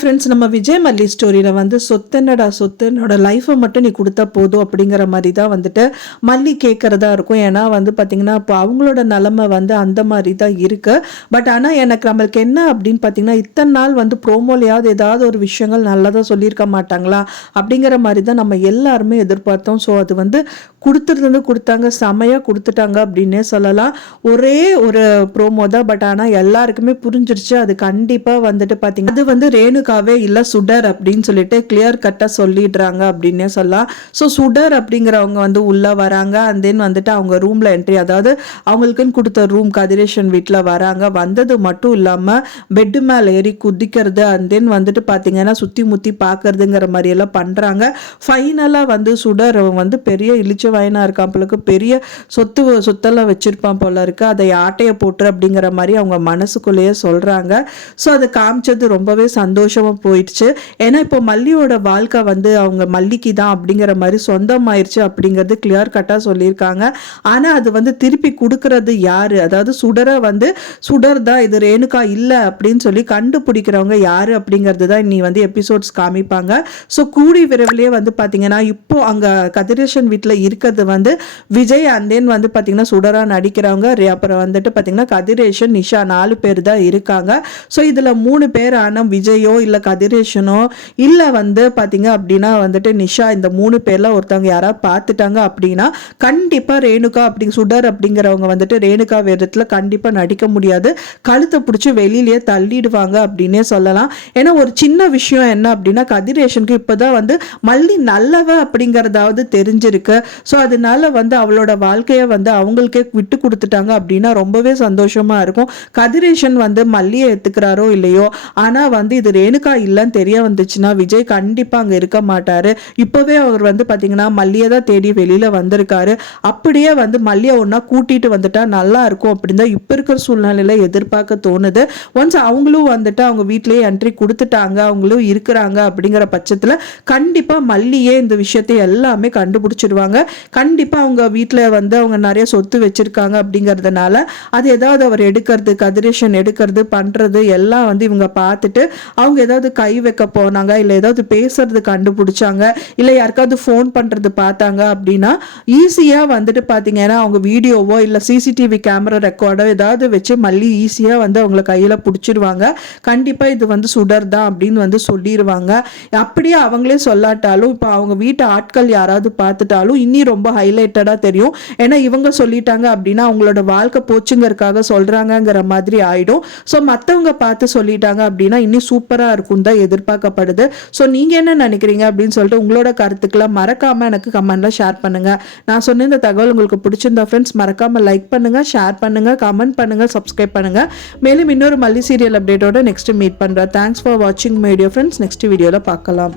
Friends, நம்ம விஜய் மல்லி ஸ்டோரியில் வந்து சொத்தென்னடா சொத்து, என்னோட லைஃப்பை மட்டும் நீ கொடுத்தா போதும் அப்படிங்கிற மாதிரி தான் வந்துட்டு மல்லி கேட்குறதா இருக்கும். ஏன்னா வந்து பார்த்திங்கன்னா இப்போ அவங்களோட நிலமை வந்து அந்த மாதிரி தான் இருக்குது. பட் ஆனால் எனக்கு நம்மளுக்கு என்ன அப்படின்னு பார்த்திங்கன்னா, இத்தனை நாள் வந்து ப்ரோமோலையாவது ஏதாவது ஒரு விஷயங்கள் நல்லதாக சொல்லியிருக்க மாட்டாங்களா அப்படிங்கிற மாதிரி தான் நம்ம எல்லாருமே எதிர்பார்த்தோம். ஸோ அது வந்து கொடுத்தாங்க, செமையாக கொடுத்துட்டாங்க அப்படின்னே சொல்லலாம். ஒரே ஒரு ப்ரோமோ தான், பட் ஆனால் எல்லாருக்குமே புரிஞ்சிருச்சு அது கண்டிப்பாக வந்துட்டு பார்த்திங்கன்னா அது வந்து ரேணுகாவே இல்லை சுடர் அப்படின்னு சொல்லிட்டு கிளியர் கட்டாக சொல்லிடுறாங்க அப்படின்னே சொல்லலாம். ஸோ சுடர் அப்படிங்கிறவங்க வந்து உள்ளே வராங்க. அண்ட் தென் வந்துட்டு அவங்க ரூமில் என்ட்ரி, அதாவது அவங்களுக்குன்னு கொடுத்த ரூம் கதிரேஷன் வீட்டில் வராங்க. வந்தது மட்டும் இல்லாமல் பெட்டு மேலே ஏறி குதிக்கிறது, அண்ட் தென் வந்துட்டு பார்த்தீங்கன்னா சுற்றி முற்றி பார்க்கறதுங்கிற மாதிரியெல்லாம் பண்ணுறாங்க. ஃபைனலாக வந்து சுடர் வந்து பெரிய இழிச்ச வயனாக இருக்காப்பளுக்கு, பெரிய சொத்தெல்லாம் வச்சுருப்பான் போல இருக்கு, அதை ஆட்டையை போட்டுரு அப்படிங்கிற மாதிரி அவங்க மனசுக்குள்ளேயே சொல்கிறாங்க. ஸோ அதை காமிச்சது ரொம்பவே சந்தோஷமாக போயிடுச்சு. ஏன்னா இப்போ மல்லியோட வாழ்க்கை வந்து அவங்க மல்லிக்கு தான் அப்படிங்கிற மாதிரி சொந்தமாயிருச்சு அப்படிங்கிறது கிளியர் கட்டாக சொல்லியிருக்காங்க. ஆனால் அது வந்து திருப்பி கொடுக்கறது யாரு, அதாவது சுடரை வந்து சுடர் தான், இது ரேணுகா இல்லை அப்படின்னு சொல்லி கண்டுபிடிக்கிறவங்க யாரு அப்படிங்கிறது தான் இனி வந்து எபிசோட்ஸ் காமிப்பாங்க. ஸோ கூடி விரைவிலே வந்து பார்த்தீங்கன்னா இப்போ அங்கே கதிரேஷன் வீட்டில் இருக்கிறது வந்து விஜய், அண்ட் தென் வந்து பார்த்தீங்கன்னா சுடரா நடிக்கிறவங்க, அப்புறம் வந்துட்டு பார்த்தீங்கன்னா கதிரேஷன், நிஷா 4 பேர் தான் இருக்காங்க. ஸோ இதில் 3 பேர் ஆனால் விஜயோ இல்லை கதிரேஷனோ இல்லை வந்து பார்த்தீங்க அப்படின்னா வந்துட்டு நிஷா, இந்த 3 பேரில் ஒருத்தவங்க யாராவது பார்த்துட்டாங்க அப்படின்னா கண்டிப்பாக ரேணுகா சுடர் அப்படிங்கிறவங்க வந்துட்டு ரேணுகா வேடத்தில் கண்டிப்பாக நடிக்க முடியாது, கழுத்தை பிடிச்சி வெளியிலேயே தள்ளிடுவாங்க அப்படின்னே சொல்லலாம். ஏன்னா ஒரு சின்ன விஷயம் என்ன அப்படின்னா கதிரேஷனுக்கு இப்போதான் வந்து மல்லி நல்லவ அப்படிங்கிறதாவது தெரிஞ்சிருக்கு. ஸோ அதனால வந்து அவளோட வாழ்க்கையை வந்து அவங்களுக்கே விட்டு கொடுத்துட்டாங்க அப்படின்னா ரொம்பவே சந்தோஷமா இருக்கும். கதிரேஷன் வந்து மல்லியை எடுத்துக்கிறாரோ இல்லையோ, ஆனால் வந்து இது ரேணுகா இல்லைன்னு தெரிய வந்துச்சுன்னா விஜய் கண்டிப்பாக அங்கே இருக்க மாட்டார். இப்போவே அவர் வந்து பார்த்தீங்கன்னா மல்லியை தான் தேடி வெளியில் வந்திருக்காரு. அப்படியே வந்து மல்லியை ஒன்றா கூட்டிகிட்டு வந்துட்டா நல்லா இருக்கும் அப்படின்னு தான் இப்போ இருக்கிற சூழ்நிலையில் எதிர்பார்க்க தோணுது. ஒன்ஸ் அவங்களும் வந்துட்டு அவங்க வீட்டிலேயே என்ட்ரி கொடுத்துட்டாங்க, அவங்களும் இருக்கிறாங்க அப்படிங்கிற பட்சத்தில் கண்டிப்பாக மல்லியே இந்த விஷயத்தை எல்லாமே கண்டுபிடிச்சிடுவாங்க. கண்டிப்பாக அவங்க வீட்டில் வந்து அவங்க நிறைய சொத்து வச்சிருக்காங்க அப்படிங்கிறதுனால அது ஏதாவது அவர் எடுக்கிறது, கதிரேஷன் எடுக்கிறது பண்ணுறது எல்லாம் வந்து இவங்க பார்த்துட்டு அவங்க ஏதாவது கை வைக்க போனாங்க, இல்லை ஏதாவது பேசுறது கண்டுபிடிச்சாங்க, இல்லை யாருக்காவது ஃபோன் பண்ணுறது பார்த்தாங்க அப்படின்னா ஈஸியாக வந்துட்டு பார்த்தீங்கன்னா அவங்க வீடியோவோ இல்லை சிசிடிவி கேமரா ரெக்கார்டோ ஏதாவது வச்சு மல்லி ஈஸியாக வந்து அவங்கள கையில் பிடிச்சிருவாங்க. கண்டிப்பாக இது வந்து சுடர் தான் அப்படின்னு வந்து சொல்லிடுவாங்க. அப்படியே அவங்களே சொல்லாட்டாலும் இப்போ அவங்க வீட்டு ஆட்கள் யாராவது பார்த்துட்டாலும் இன்னி ரொம்ப ஹைலைட்டடாக தெரியும். ஏன்னா இவங்க சொல்லிட்டாங்க அப்படின்னா அவங்களோட வாழ்க்கை போச்சுங்கிறதுக்காக சொல்கிறாங்கங்கிற மாதிரி ஆயிடும். ஸோ மற்றவங்க பார்த்து சொல்லிட்டாங்க அப்படின்னா இன்னும் சூப்பராக இருக்கும் தான் எதிர்பார்க்கப்படுது. ஸோ நீங்கள் என்ன நினைக்கிறீங்க அப்படின்னு சொல்லிட்டு உங்களோட கருத்துக்களை மறக்காமல் எனக்கு கமெண்ட்ல ஷேர் பண்ணுங்கள். நான் சொன்ன இந்த தகவல் உங்களுக்கு பிடிச்சிருந்தா ஃப்ரெண்ட்ஸ் மறக்காமல் லைக் பண்ணுங்கள், ஷேர் பண்ணுங்கள், கமெண்ட் பண்ணுங்கள், சப்ஸ்கிரைப் பண்ணுங்கள். மேலும் இன்னொரு மல்லி சீரியல் அப்டேட்டோட நெக்ஸ்ட் மீட் பண்ணுறேன். தேங்க்ஸ் ஃபார் வாட்சிங் மை வீடியோ ஃப்ரெண்ட்ஸ். நெக்ஸ்ட் வீடியோவில் பார்க்கலாம்.